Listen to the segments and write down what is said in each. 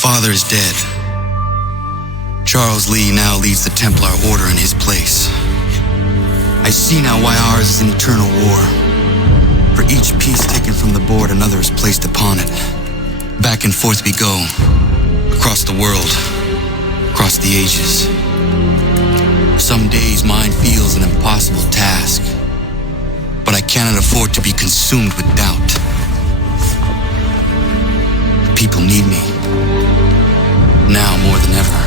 father is dead. Charles Lee now leads the Templar Order in his place. I see now why ours is an eternal war. For each piece taken from the board, another is placed upon it. Back and forth we go, across the world, across the ages. Some days mine feels an impossible task, but I cannot afford to be consumed with doubt. People need me, now more than ever.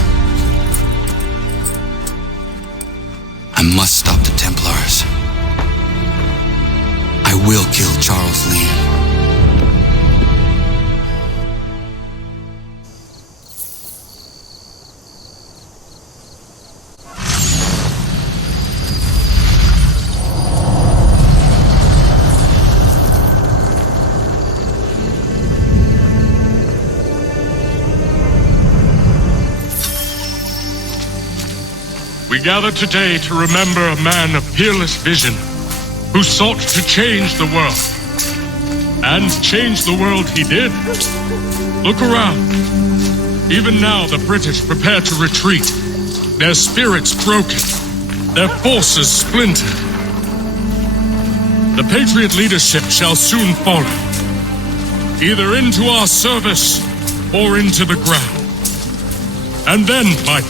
I must stop the Templars. I will kill Charles Lee. We gather today to remember a man of peerless vision who sought to change the world. And change the world he did. Look around. Even now the British prepare to retreat, their spirits broken, their forces splintered. The Patriot leadership shall soon follow, either into our service or into the ground. And then, my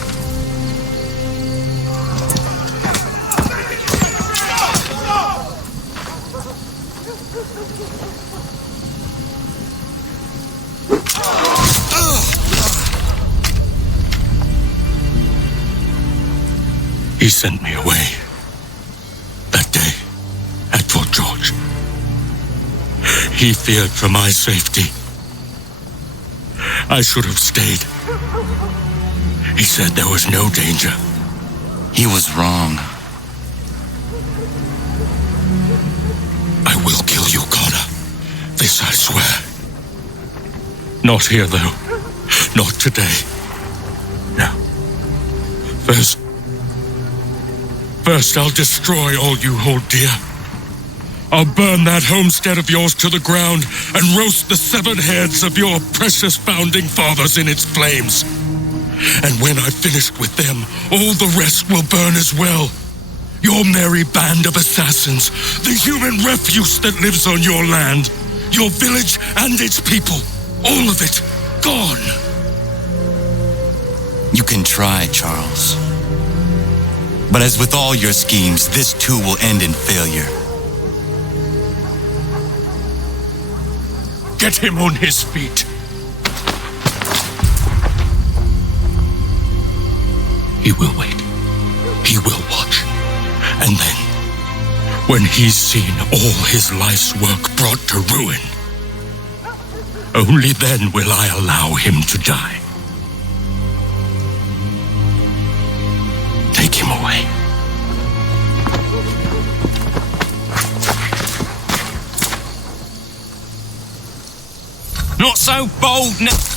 He sent me away. That day, at Fort George. He feared for my safety. I should have stayed. He said there was no danger. He was wrong. I will kill you, Connor. This I swear. Not here, though. Not today. No. First, I'll destroy all you hold dear. I'll burn that homestead of yours to the ground and roast the severed heads of your precious founding fathers in its flames. And when I've finished with them, all the rest will burn as well. Your merry band of assassins, the human refuse that lives on your land, your village and its people, all of it, gone. You can try, Charles. But as with all your schemes, this too will end in failure. Get him on his feet. He will wait. He will watch. And then, when he's seen all his life's work brought to ruin, only then will I allow him to die. Take him away. Not so bold now.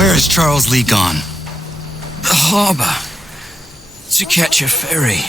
Where is Charles Lee gone? The harbor. To catch a ferry.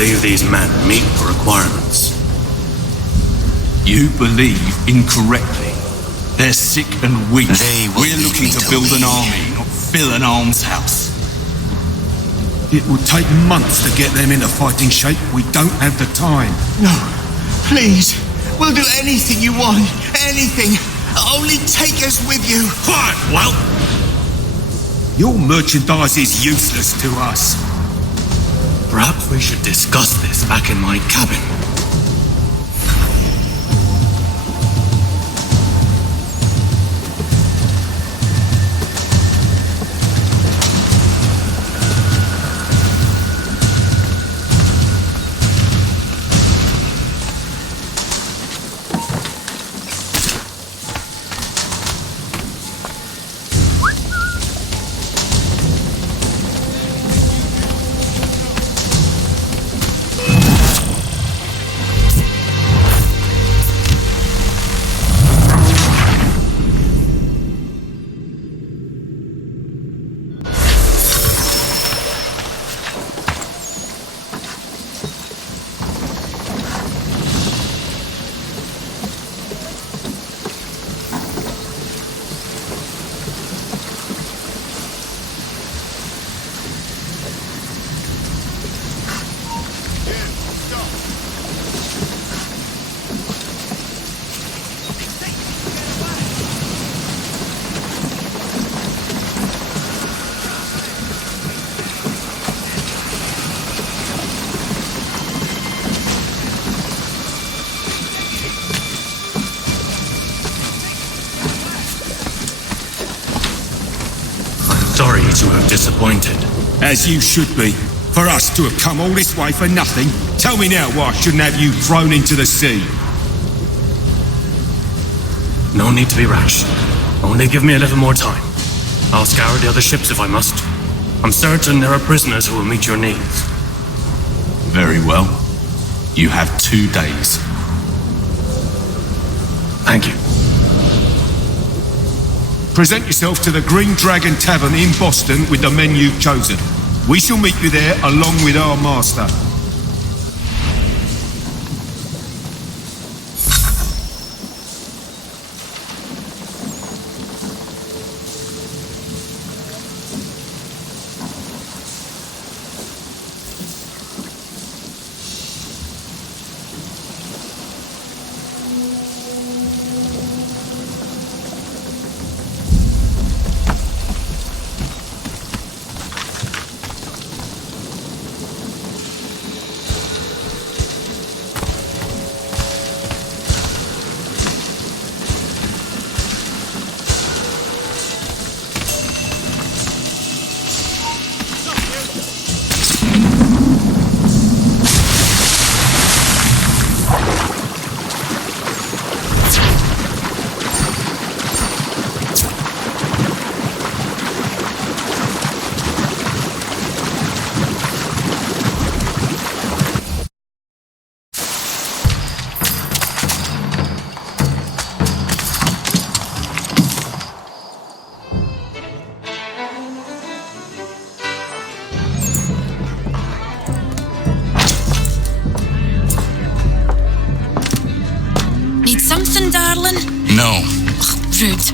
believe these men meet the requirements. You believe incorrectly. They're sick and weak. We're looking to build an army, not fill an almshouse. It would take months to get them into fighting shape. We don't have the time. No, please. We'll do anything you want. Anything. Only take us with you. Fine, well. Your merchandise is useless to us. Perhaps we should discuss this back in my cabin. Sorry to have disappointed. As you should be. For us to have come all this way for nothing. Tell me now why I shouldn't have you thrown into the sea. No need to be rash. Only give me a little more time. I'll scour the other ships if I must. I'm certain there are prisoners who will meet your needs. Very well. You have 2 days. Thank you. Present yourself to the Green Dragon Tavern in Boston with the men you've chosen. We shall meet you there along with our master. Need something, darling? No. Rude.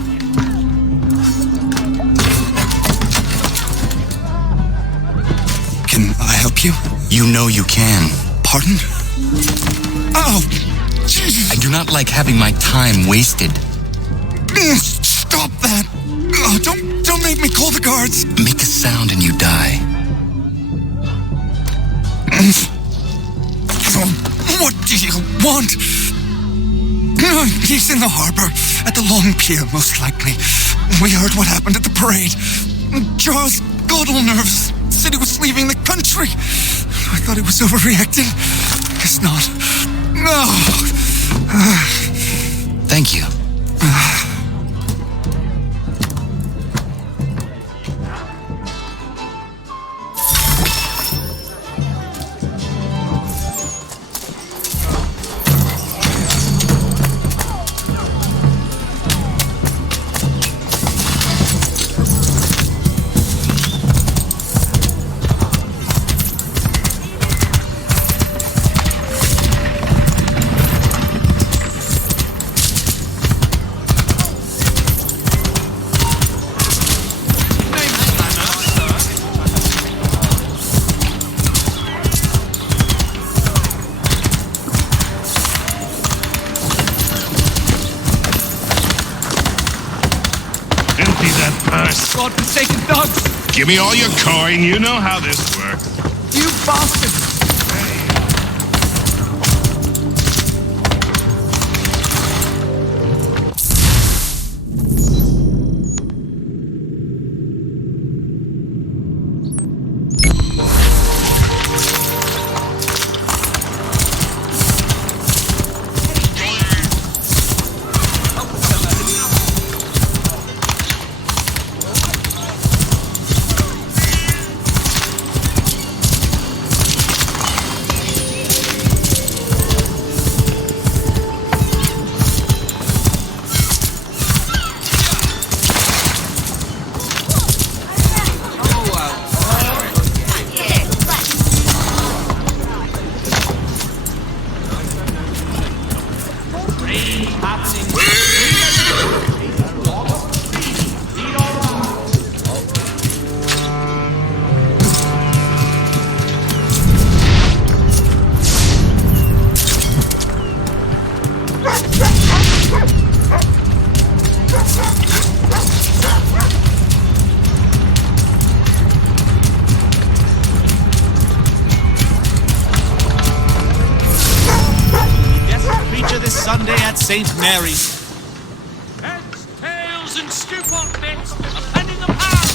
Can I help you? You know you can. Pardon? Oh, Jesus. I do not like having my time wasted. Stop that. Oh, don't make me call the guards. Make a sound and you die. What do you want? He's in the harbor, at the long pier, most likely. We heard what happened at the parade. Charles got all nervous, said he was leaving the country. I thought he was overreacting. Guess not. No. Thank you. Give me all your coin, you know how this works. You bastard! Sunday at St. Mary's. Heads, tails, and stupid bits, a penny the pound!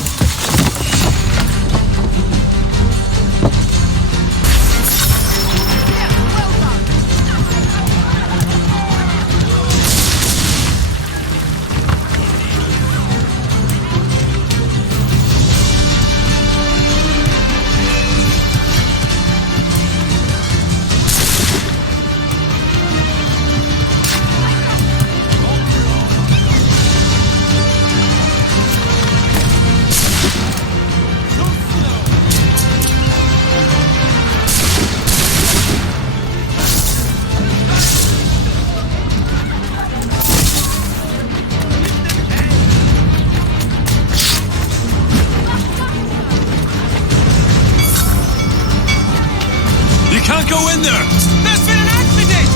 Can't go in there! There's been an accident!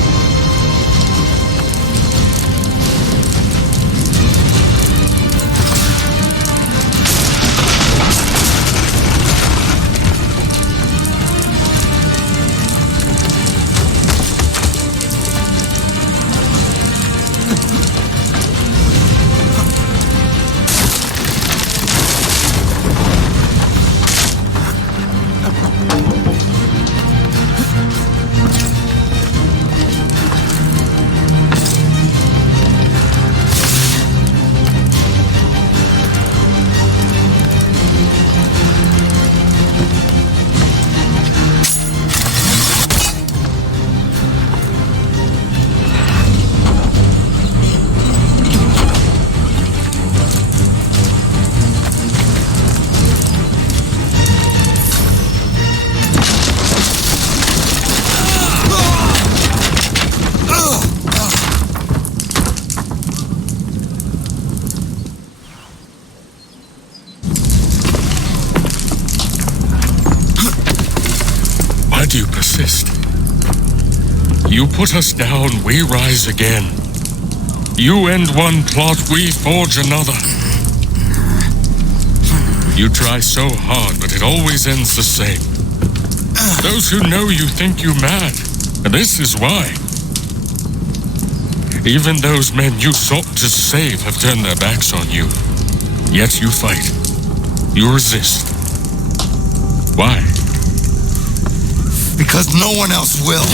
Why do you persist? You put us down, we rise again. You end one plot, we forge another. You try so hard, but it always ends the same. Those who know you think you mad, and this is why. Even those men you sought to save have turned their backs on you. Yet you fight. You resist. Why? Because no one else will.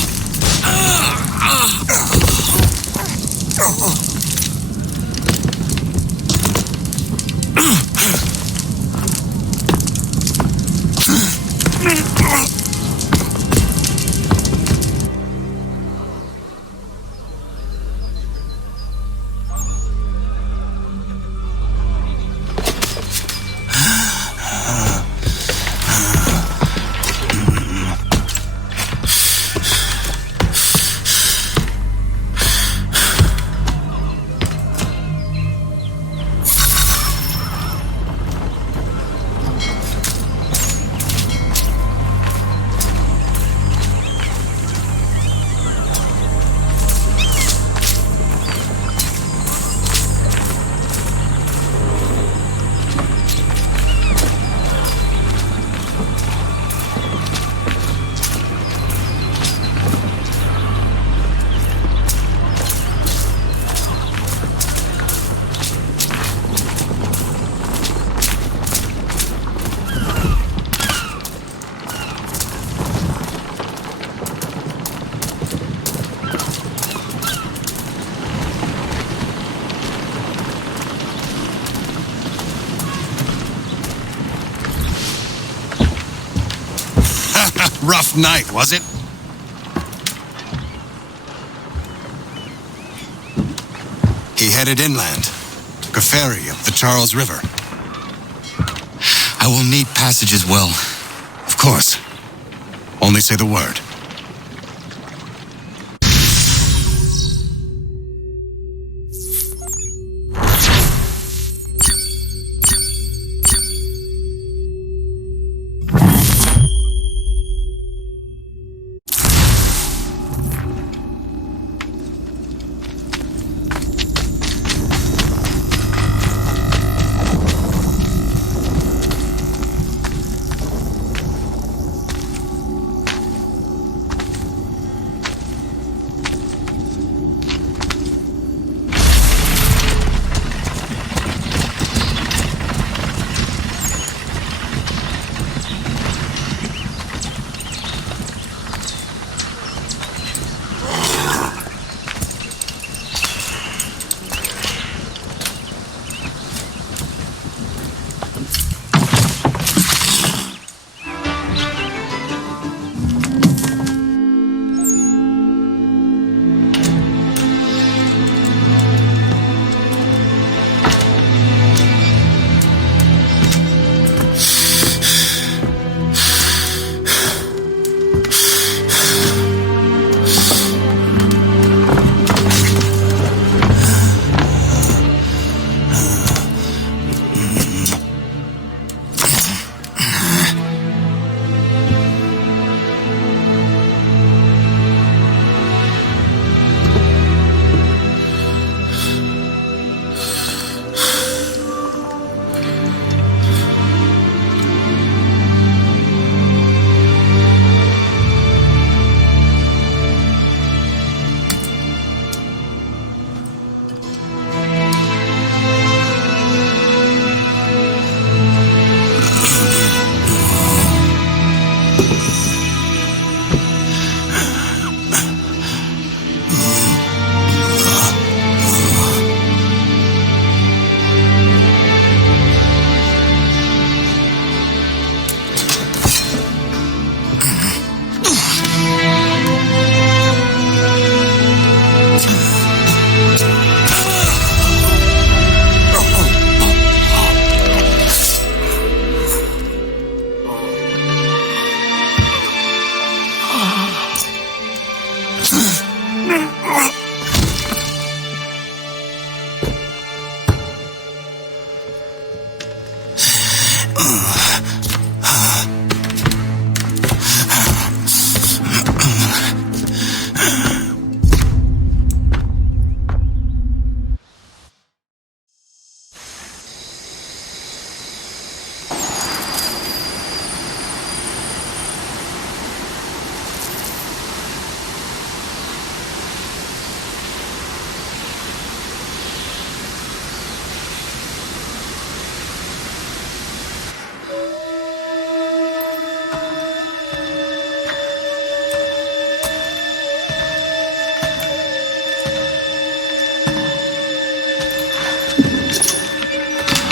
Rough night, was it? He headed inland. Took a ferry up the Charles River. I will need passage as well. Of course. Only say the word.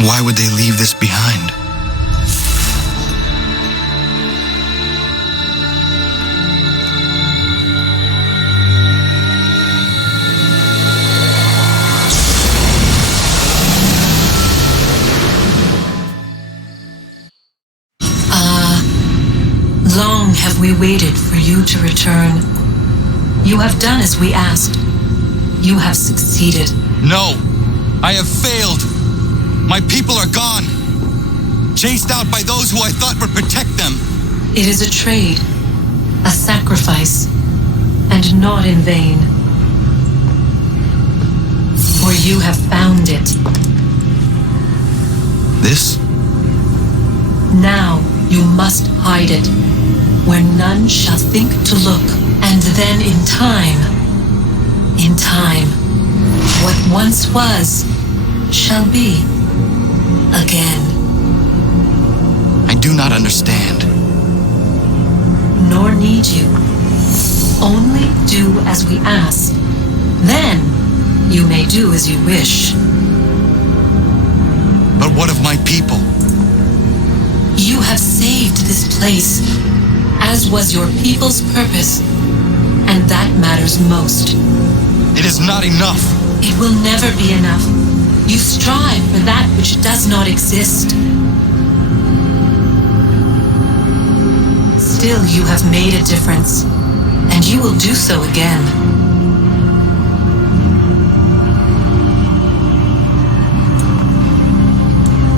Why would they leave this behind? Long have we waited for you to return. You have done as we asked. You have succeeded. No! I have failed! My people are gone! Chased out by those who I thought would protect them! It is a trade, a sacrifice, and not in vain. For you have found it. This? Now you must hide it, where none shall think to look, and then in time, what once was, shall be again. I do not understand. Nor need you. Only do as we ask. Then you may do as you wish. But what of my people? You have saved this place, as was your people's purpose. And that matters most. It is not enough. It will never be enough. You strive for that which does not exist. Still, you have made a difference, and you will do so again.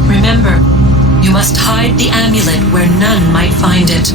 Remember, you must hide the amulet where none might find it.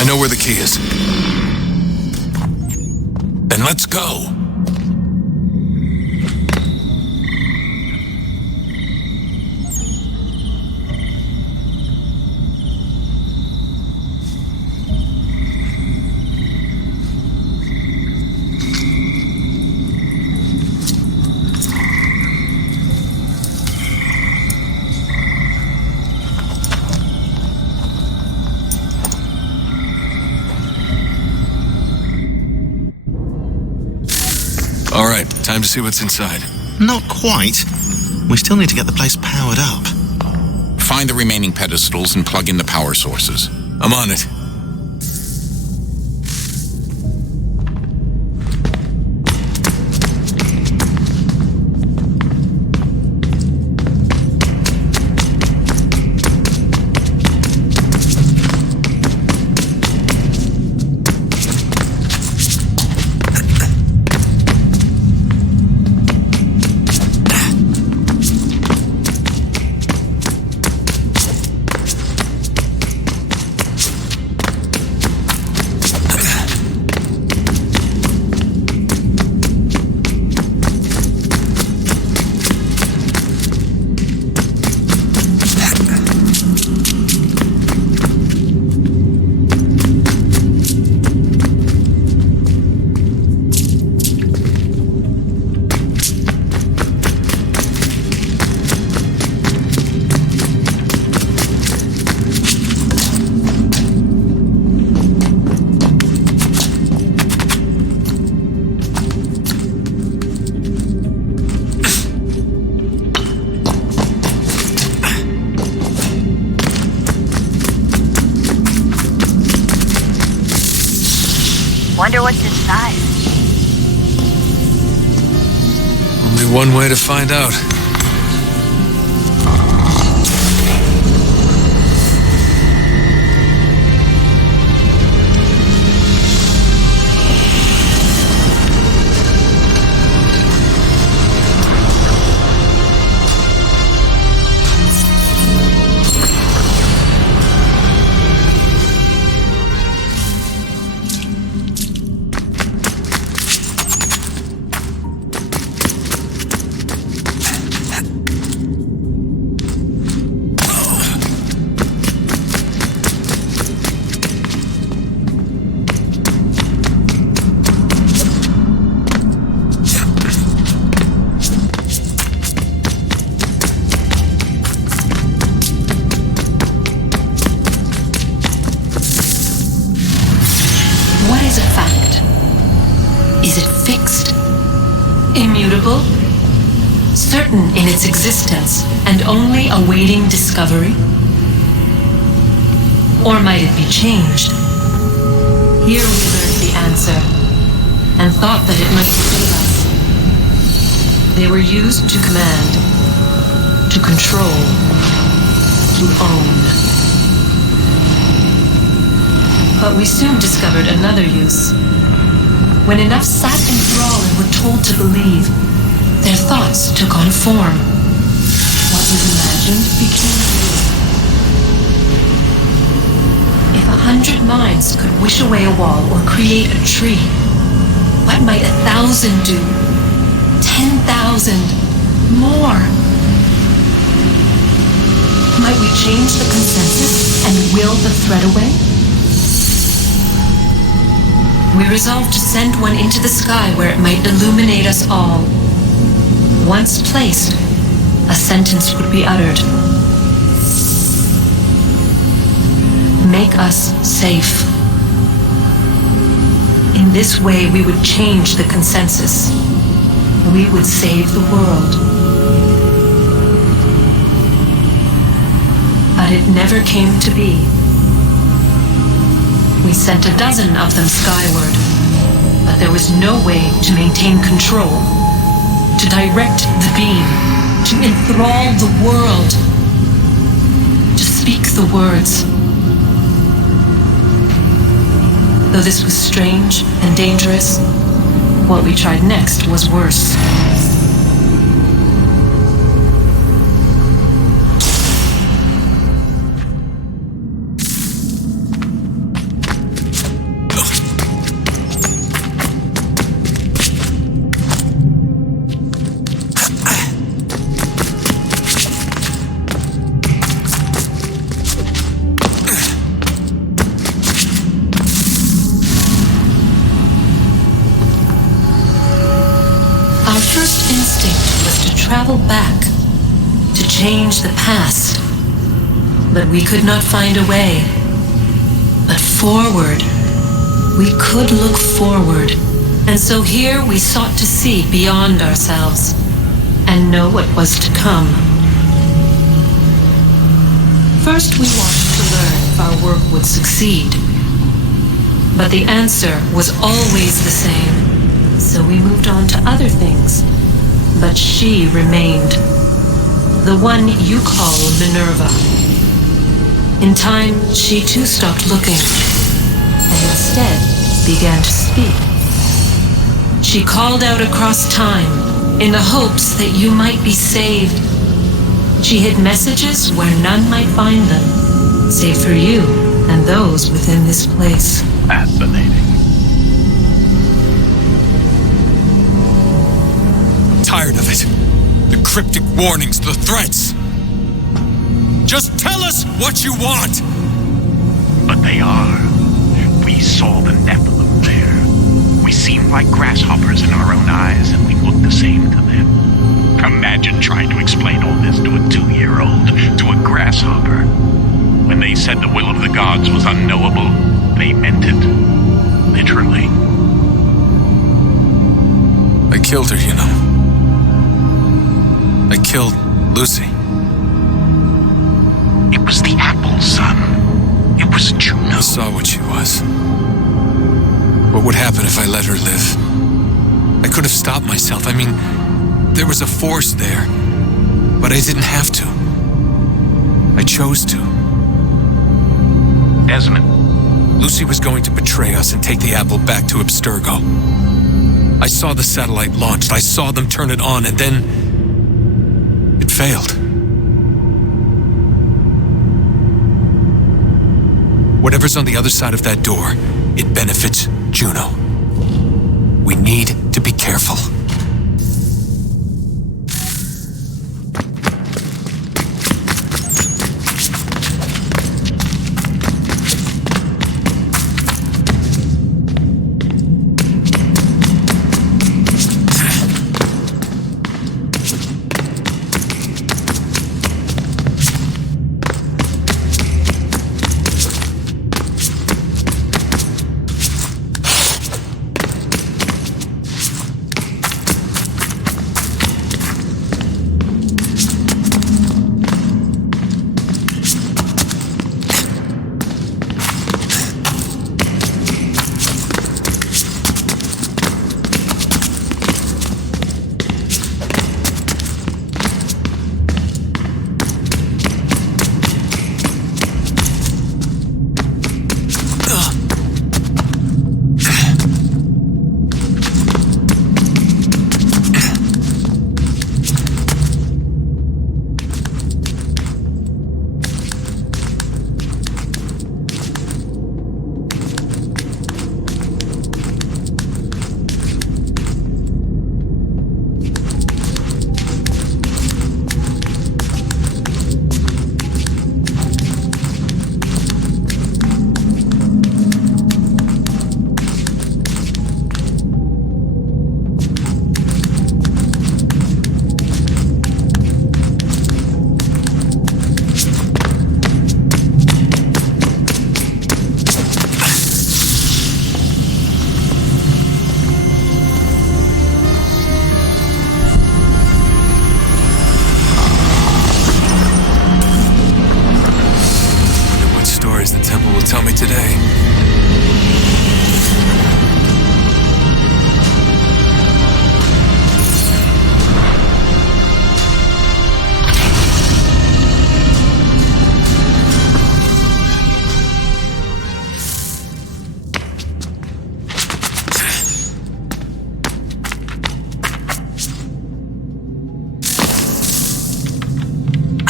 I know where the key is. Then let's go. All right, time to see what's inside. Not quite. We still need to get the place powered up. Find the remaining pedestals and plug in the power sources. I'm on it. Wonder what's inside. Only one way to find out. What is a fact? Is it fixed? Immutable? Certain in its existence and only awaiting discovery? Or might it be changed? Here we learned the answer and thought that it might save us. They were used to command, to control, to own. But we soon discovered another use. When enough sat in thrall and were told to believe, their thoughts took on form. What was imagined became real. If 100 minds could wish away a wall or create a tree, what might 1,000 do? 10,000? More? Might we change the consensus and will the thread away? We resolved to send one into the sky where it might illuminate us all. Once placed, a sentence would be uttered. Make us safe. In this way, we would change the consensus. We would save the world. But it never came to be. We sent a dozen of them skyward, but there was no way to maintain control, to direct the beam, to enthrall the world, to speak the words. Though this was strange and dangerous, what we tried next was worse. Travel back, to change the past. But we could not find a way. But forward, we could look forward. And so here we sought to see beyond ourselves and know what was to come. First we wanted to learn if our work would succeed. But the answer was always the same. So we moved on to other things. But she remained, the one you call Minerva. In time, she too stopped looking, and instead began to speak. She called out across time, in the hopes that you might be saved. She hid messages where none might find them, save for you and those within this place. Fascinating. Tired of it. The cryptic warnings, the threats. Just tell us what you want! But they are. We saw the Nephilim there. We seemed like grasshoppers in our own eyes, and we looked the same to them. Imagine trying to explain all this to a 2-year-old, to a grasshopper. When they said the will of the gods was unknowable, they meant it. Literally. I killed her, you know. I killed Lucy. It was the apple, son. It was Juno. I saw what she was. What would happen if I let her live? I could have stopped myself. I mean, there was a force there. But I didn't have to. I chose to. Desmond. Lucy was going to betray us and take the apple back to Abstergo. I saw the satellite launched. I saw them turn it on, and then it failed. Whatever's on the other side of that door, it benefits Juno. We need to be careful.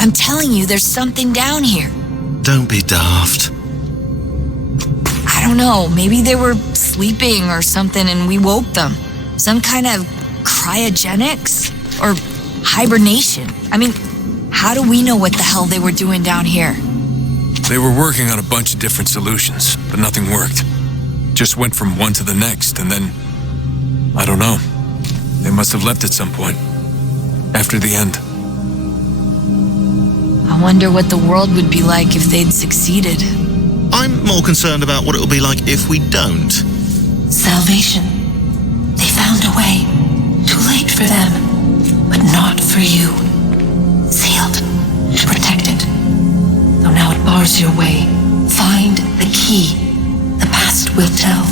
I'm telling you, there's something down here. Don't be daft. I don't know, maybe they were sleeping or something and we woke them. Some kind of cryogenics or hibernation. I mean, how do we know what the hell they were doing down here? They were working on a bunch of different solutions, but nothing worked. Just went from one to the next, and then... I don't know. They must have left at some point. After the end. I wonder what the world would be like if they'd succeeded. I'm more concerned about what it'll be like if we don't. Salvation. They found a way. Too late for them, but not for you. Sealed and protected. Though now it bars your way. Find the key. The past will tell.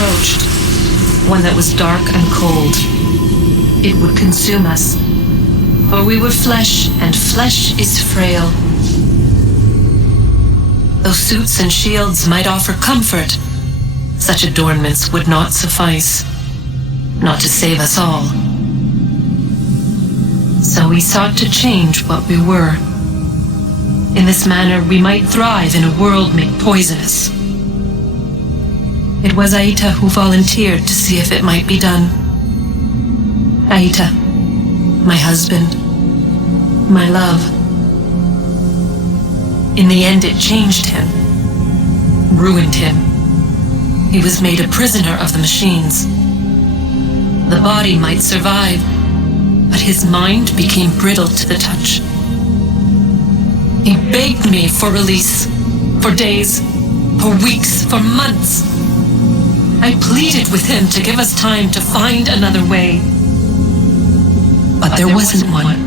approached, one that was dark and cold. It would consume us, for we were flesh, and flesh is frail. Though suits and shields might offer comfort, such adornments would not suffice, not to save us all. So we sought to change what we were. In this manner, we might thrive in a world made poisonous. It was Aita who volunteered to see if it might be done. Aita, my husband, my love. In the end, it changed him, ruined him. He was made a prisoner of the machines. The body might survive, but his mind became brittle to the touch. He begged me for release, for days, for weeks, for months. I pleaded with him to give us time to find another way. But there wasn't one.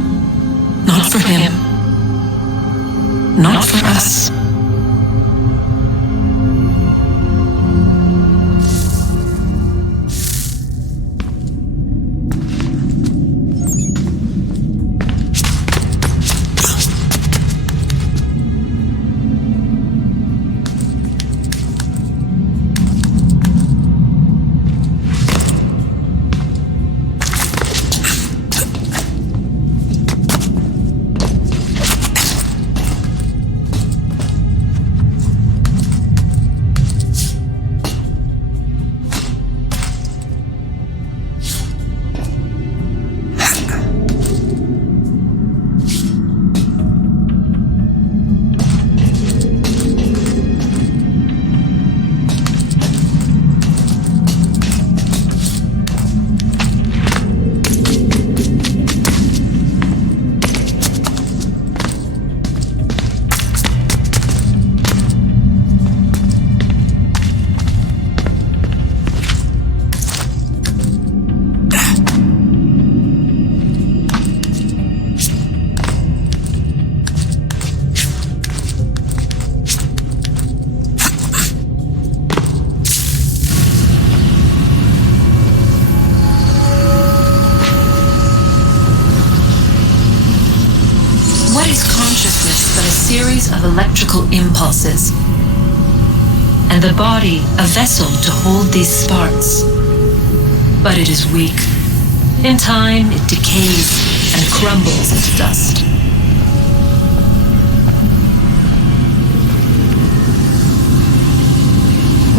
Not for him. Not for us. Of electrical impulses, and the body a vessel to hold these sparks. But it is weak. In time, it decays and crumbles into dust.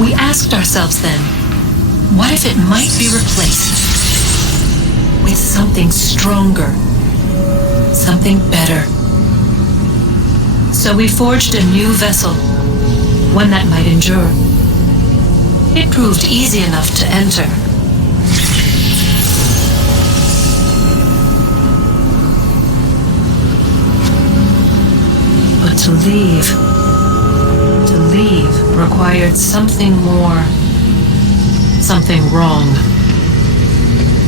We asked ourselves then, what if it might be replaced with something stronger, something better? So we forged a new vessel, one that might endure. It proved easy enough to enter. But to leave required something more, something wrong.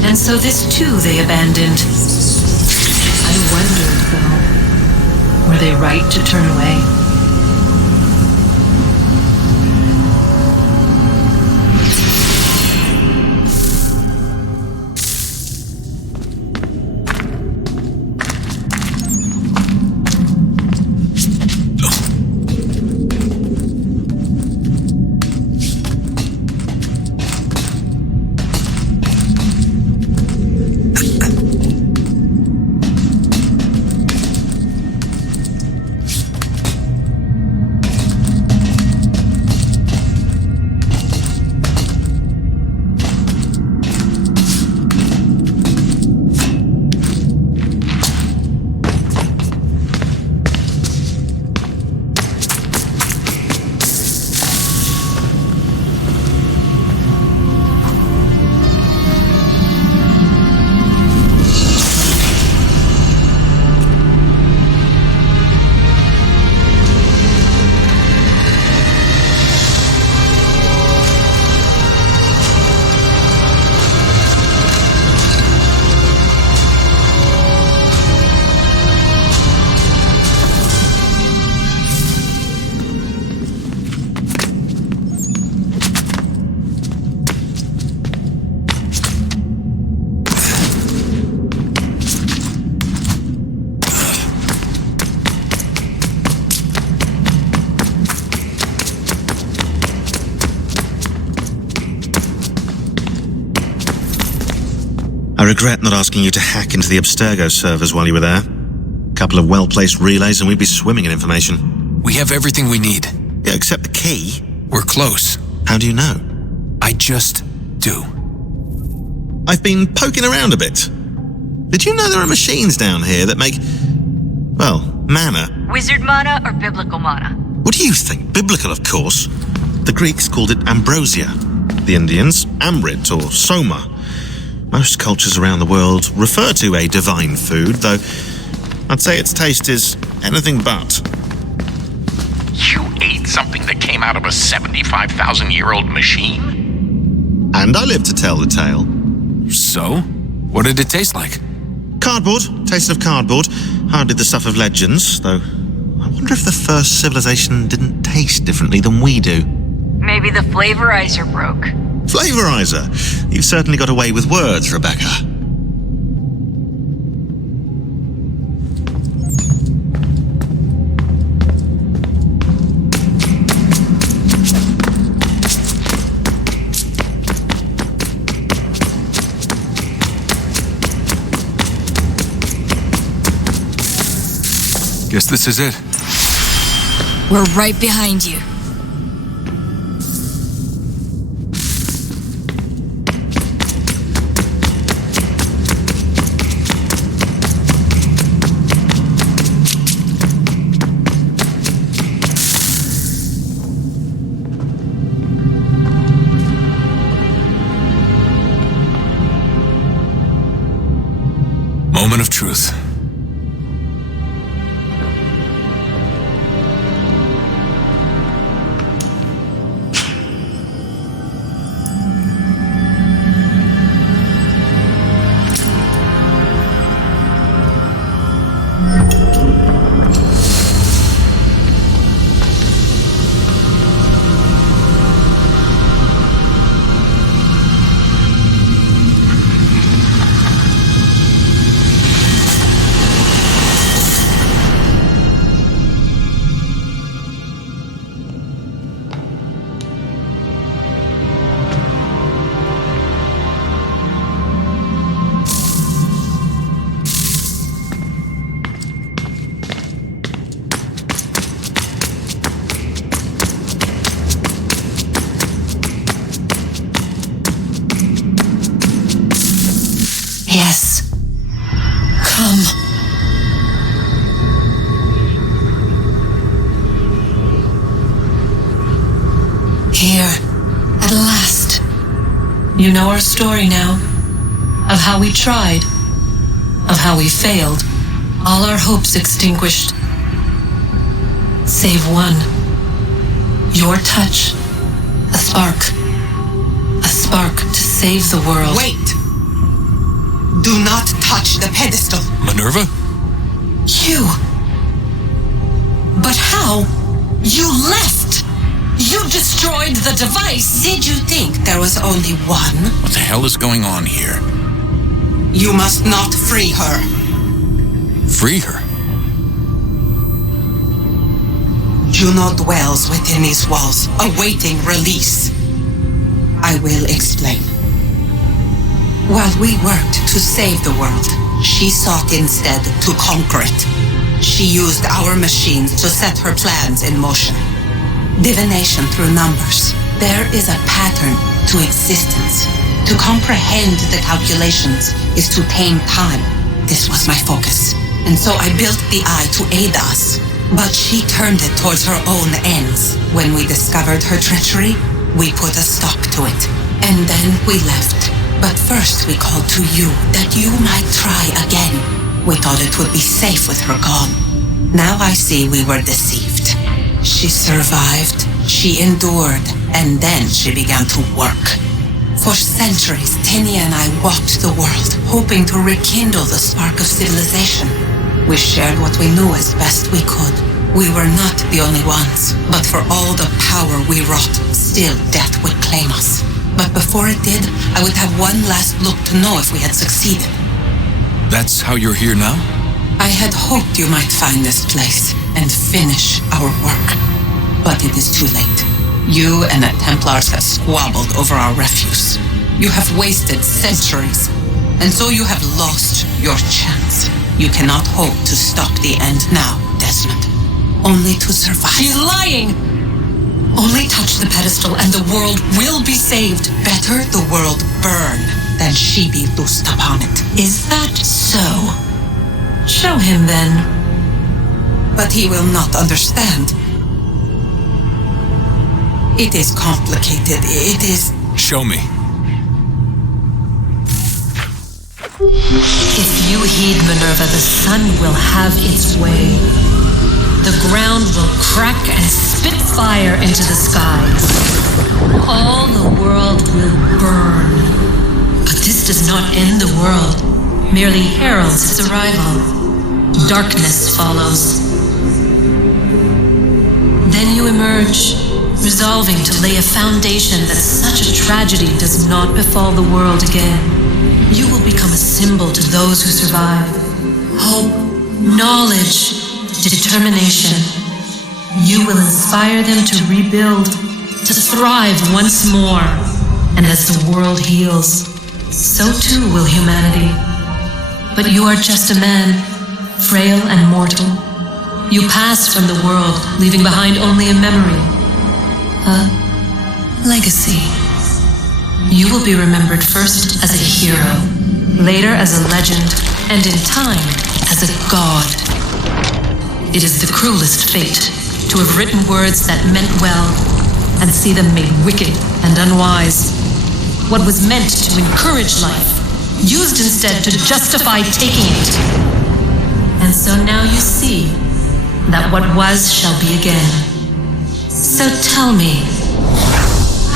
And so this too they abandoned. I wondered, though, were they right to turn away? regret not asking you to hack into the Abstergo servers while you were there. Couple of well-placed relays and we'd be swimming in information. We have everything we need. Yeah, except the key. We're close. How do you know? I just do. I've been poking around a bit. Did you know there are machines down here that make, well, mana? Wizard mana or biblical mana? What do you think? Biblical, of course. The Greeks called it ambrosia. The Indians, amrit or soma. Most cultures around the world refer to a divine food, though I'd say its taste is anything but. You ate something that came out of a 75,000-year-old machine? And I live to tell the tale. So? What did it taste like? Cardboard. Taste of cardboard. Hardly the stuff of legends, though. I wonder if the first civilization didn't taste differently than we do. Maybe the flavorizer broke. Flavorizer? You've certainly got away with words, Rebecca. Guess this is it. We're right behind you. Moment of truth. Yes. Come. Here, at last. You know our story now. Of how we tried. Of how we failed. All our hopes extinguished. Save one. Your touch. A spark. A spark to save the world. Wait! Do not touch the pedestal. Minerva? You. But how? You left! You destroyed the device! Did you think there was only one? What the hell is going on here? You must not free her. Free her? Juno dwells within these walls, awaiting release. I will explain. While we worked to save the world, she sought instead to conquer it. She used our machines to set her plans in motion. Divination through numbers. There is a pattern to existence. To comprehend the calculations is to tame time. This was my focus. And so I built the eye to aid us. But she turned it towards her own ends. When we discovered her treachery, we put a stop to it. And then we left. But first we called to you, that you might try again. We thought it would be safe with her gone. Now I see we were deceived. She survived, she endured, and then she began to work. For centuries, Tinia and I walked the world, hoping to rekindle the spark of civilization. We shared what we knew as best we could. We were not the only ones, but for all the power we wrought, still death would claim us. But before it did, I would have one last look to know if we had succeeded. That's how you're here now? I had hoped you might find this place and finish our work. But it is too late. You and the Templars have squabbled over our refuse. You have wasted centuries. And so you have lost your chance. You cannot hope to stop the end now, Desmond. Only to survive. She's lying! Only touch the pedestal and the world will be saved. Better the world burn than she be loosed upon it. Is that so? Show him then. But he will not understand. It is complicated. It is... Show me. If you heed Minerva, the sun will have its way. The ground will crack and spit fire into the skies. All the world will burn. But this does not end the world, merely heralds its arrival. Darkness follows. Then you emerge, resolving to lay a foundation that such a tragedy does not befall the world again. You will become a symbol to those who survive. Hope, knowledge, determination. You will inspire them to rebuild, to thrive once more. And as the world heals, so too will humanity. But you are just a man, frail and mortal. You pass from the world, leaving behind only a memory. A legacy. You will be remembered first as a hero, later as a legend, and in time as a god. It is the cruelest fate to have written words that meant well and see them made wicked and unwise. What was meant to encourage life, used instead to justify taking it. And so now you see that what was shall be again. So tell me,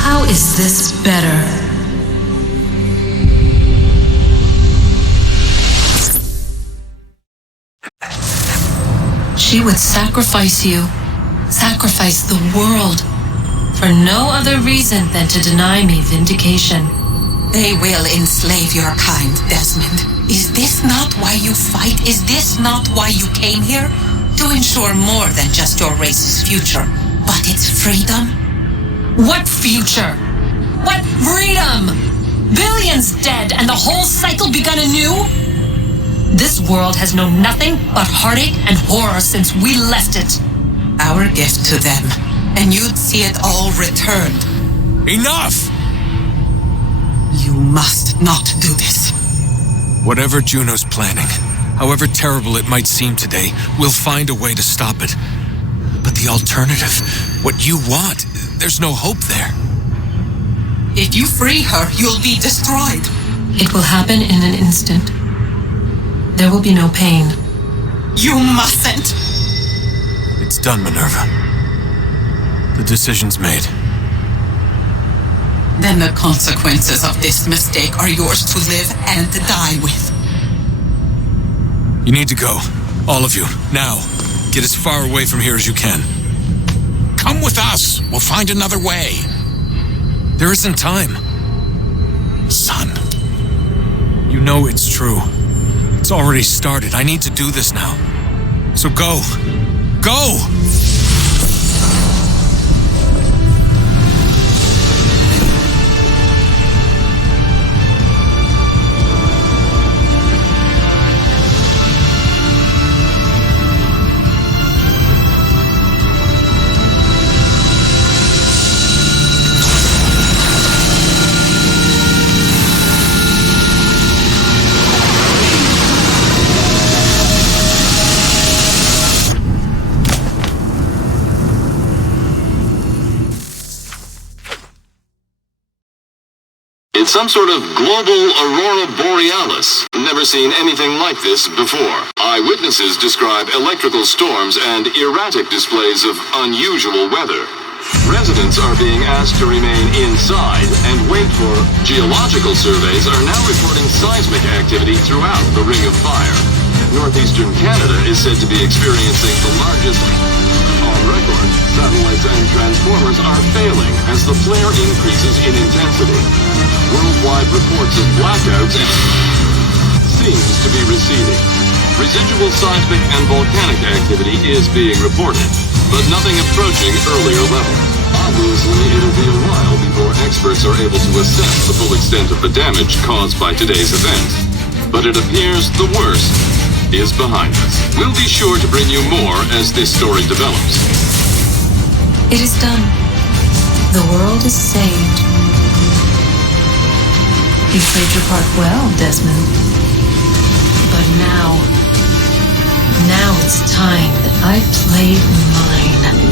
how is this better? She would sacrifice you, sacrifice the world, for no other reason than to deny me vindication. They will enslave your kind, Desmond. Is this not why you fight? Is this not why you came here? To ensure more than just your race's future, but its freedom? What future? What freedom? Billions dead and the whole cycle begun anew? This world has known nothing but heartache and horror since we left it. Our gift to them, and you'd see it all returned. Enough! You must not do this. Whatever Juno's planning, however terrible it might seem today, we'll find a way to stop it. But the alternative, what you want, there's no hope there. If you free her, you'll be destroyed. It will happen in an instant. There will be no pain. You mustn't! It's done, Minerva. The decision's made. Then the consequences of this mistake are yours to live and die with. You need to go. All of you. Now. Get as far away from here as you can. Come with us. We'll find another way. There isn't time. Son. You know it's true. It's already started. I need to do this now. So go. Go! It's some sort of global aurora borealis. Never seen anything like this before. Eyewitnesses describe electrical storms and erratic displays of unusual weather. Residents are being asked to remain inside and wait for geological surveys are now reporting seismic activity throughout the Ring of Fire. Northeastern Canada is said to be experiencing the largest on record. Satellites and transformers are failing as the flare increases in intensity. Worldwide reports of blackouts seems to be receding. Residual seismic and volcanic activity is being reported, but nothing approaching earlier levels. Obviously, it'll be a while before experts are able to assess the full extent of the damage caused by today's event. but it appears the worst is behind us. We'll be sure to bring you more as this story develops. It is done. The world is saved. You played your part well, Desmond. But now it's time that I played mine.